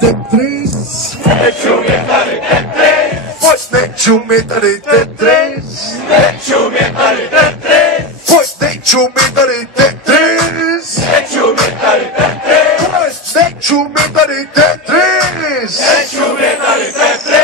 Tetris. Nečumě tady Tetris. Pojď, nečumi tady Tetris. Nečumě tady Tetris. Pojď, nečumi tady Tetris. Nečumě tady Tetris. Pojď, nečumi tady Tetris. Nečumě tady Tetris.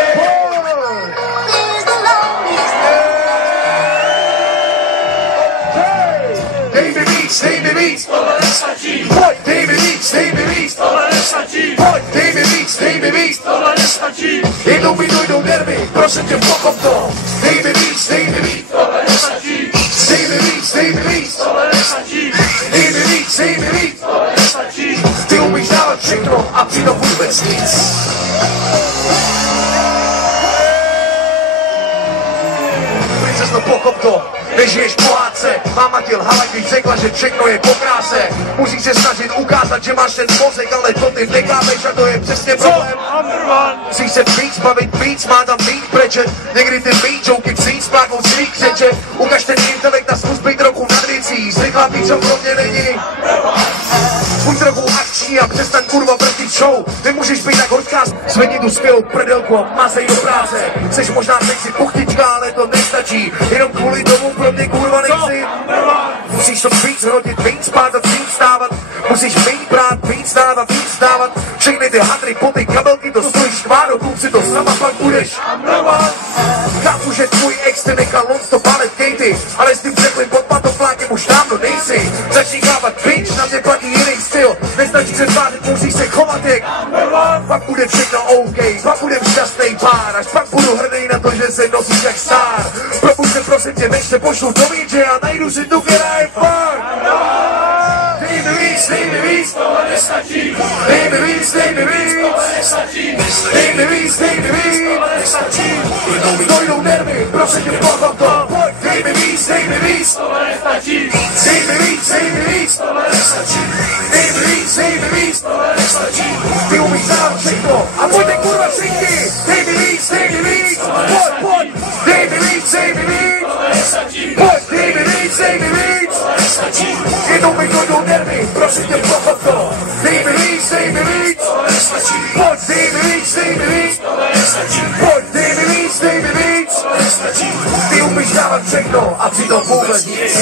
Dej mi víc, dej mi víc. Tohle nestačí. Pojď, dej mi víc, dej mi víc. Tohle nestačí. Pojď, dej mi víc, dej mi víc. Tohle nestačí. Jednou mi dojdou nervy, prosím tě, pochop to. Dej mi víc, dej mi víc. Tohle nestačí. Dej mi víc, dej mi víc. Tohle nestačí. Dej mi víc, dej mi víc. Tohle nestačí. Ty umíš dávat všechno a přitom vůbec nic. Princezno, pochop to. Nežiješ pohádce, máma ti lhala, když řekla, že všechno je po kráse. Musíš se snažit ukázat, že máš ten mozek, ale to ty nechápeš a to je přesně problém. Musíš se víc bavit, víc má tam víc brečet. Někdy ty víc joky přijít s plákou svých křeče. Ukaž ten intelekt a zkus být trochu nad věcí. Zrychlá víc, co pro mě není. Buď trochu akční a přestaň kurva vrtit show. Nemůžeš být tak hořká, zvedni tu skvělou prdelku a mazej do práce. Jseš možná sexy puchtička, ale to nestačí. Jenom kvůli tomu pro mě kurva nejsi. Musíš to víc hodit, víc pádat, víc stávat. Musíš víc brát, víc dávat, víc dávat. Všechny ty hadry, poty, kabelky, to stojí škváro, kup si to sama, pak budeš. Chápu, že tvůj ex te nechal non-stop pálet Katy, ale s tím překlým pod patoflákem už dávno nejsi. Začni chápat bitch, na mě platí jiný styl. Nestačí se tvářit, musíš se chovat jak. Pak bude všechno OK, pak budem šťastný pár. Až pak budu hrdý na to, že se nosíš jak star. Probuď se prosím tě, než se pošlu do míče a najdu si tu, která je fakt. Dej mi víc, dej mi víc. Tohle nestačí. Dej mi víc, dej mi víc. Tohle nestačí. Dej mi víc, dej mi víc. Tohle nestačí. Jednou mi dojdou nervy, prosím tě, pochop to. Pojď, dej mi víc, dej mi víc. Tohle nestačí. Dej mi víc, dej mi víc. Tohle nestačí. Dej mi víc, dej mi víc. Tohle nestačí. Ty umíš dávat všechno a pojďte kurva všichni. Dej mi víc, dej mi víc. Pojď, pojď. Dej mi víc, dej mi víc. Tohle nestačí. Pojď, dej mi víc, dej mi víc. Tohle nestačí. Jednou mi dojdou nervy, prosím tě, pochop to. Dej mi víc, dej mi víc. Tohle nestačí. Pojď, dej mi víc, dej mi víc. Tohle nestačí. Pojď, dej mi víc, dej mi víc. Tohle nestačí. Ty umíš dávat všechno a přitom vůbec nic.